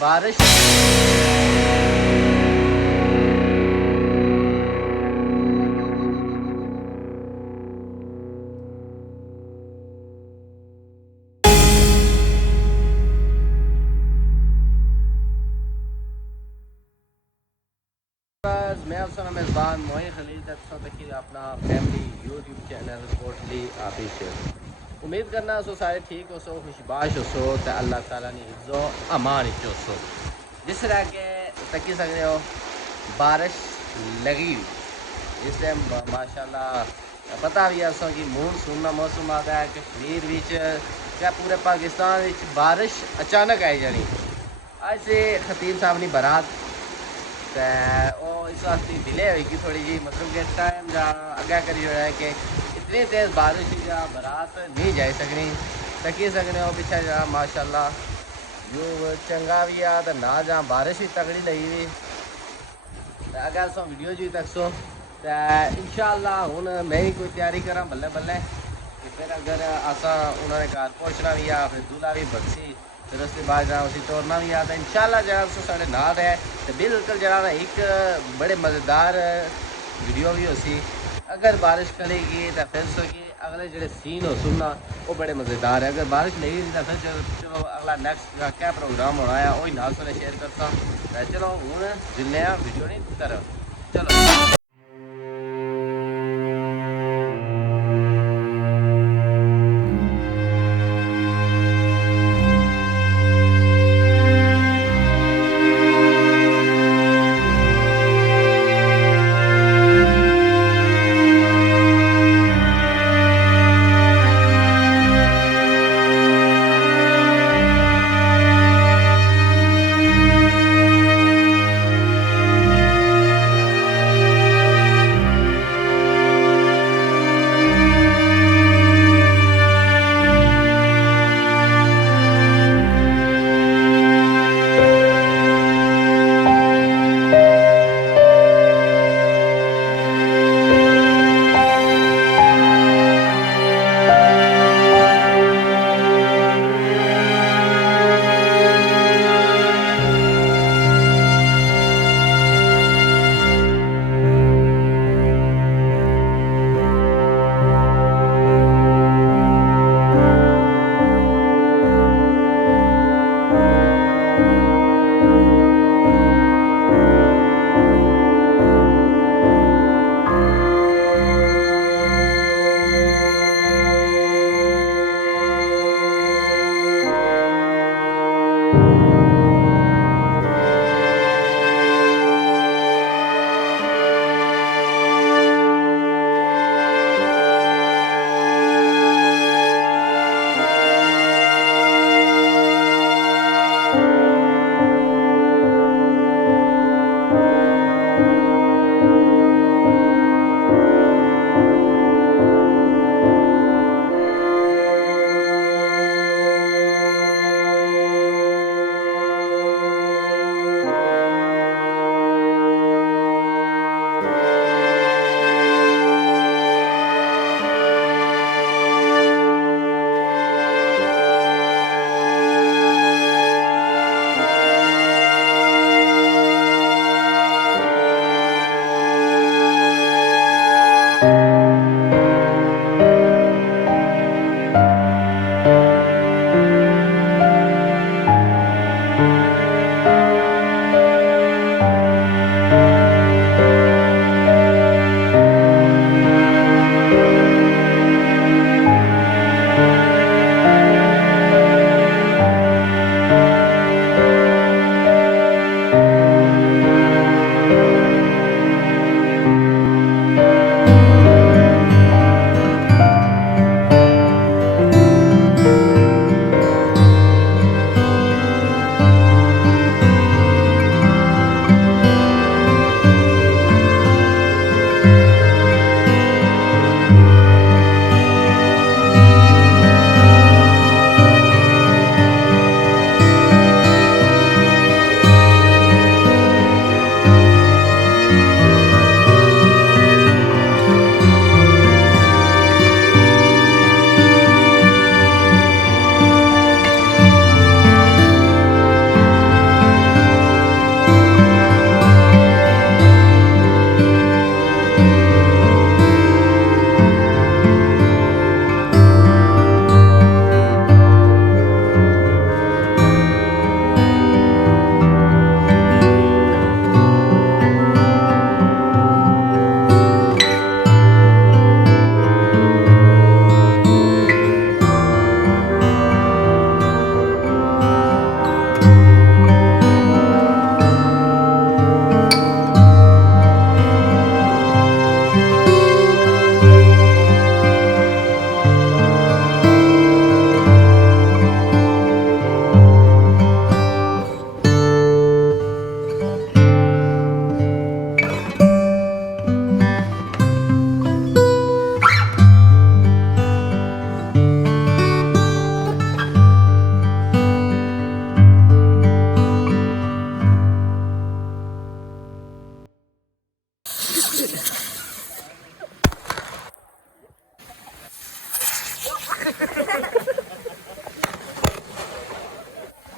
बारिश मैं आपका मेज़बान मोइन खलील देखिए अपना family YouTube channel Kotli official उम्मीद करना सो सारे ठीक हो सो खुशबाश हो सो तो अल्लाह ताला ने इज्जो अमान हो सो जिस तरह के तकी सकते हो बारिश लगी इस टाइम माशाल्लाह पता भी है कि मानसून का मौसम आता है कश्मीर विच क्या पूरे पाकिस्तान विच बारिश अचानक आई जानी आज से खतीब साहब की बारात तो इस वास्ते डिले होगी थोड़ी जी मतलब कि टाइम जा अगे करी जो है कि इतनी तेज़ बारिश जा बारात नहीं जाई सकनी तकी सकने हो पिछले जा माशाल्लाह जो चंगा भी आ तो ना जा बारिश भी तगड़ी लगी हुई अगर सो वीडियो जी तक सो तो इंशाल्लाह हूँ मैं ही कोई तैयारी करा बल्ले बल्ले फिर अगर असा उन्होंने घर पहुँचना भी आ फिर दूल्हा भी बक्सी फिर उसके बाद जरा उसी तोड़ना भी आता है इंशाल्लाह जरा उसको साढ़े नाल है तो बिल्कुल जरा ना एक बड़े मज़ेदार वीडियो भी होसी अगर बारिश करेगी तो फिर सो कि अगले जो सीन हो सुनना वो बड़े मज़ेदार है अगर बारिश नहीं हुई तो फिर चलो अगला नेक्स्ट क्या प्रोग्राम होना है वही नाल सुने शेयर करता चलो हूँ जिले वीडियो नहीं तरह चलो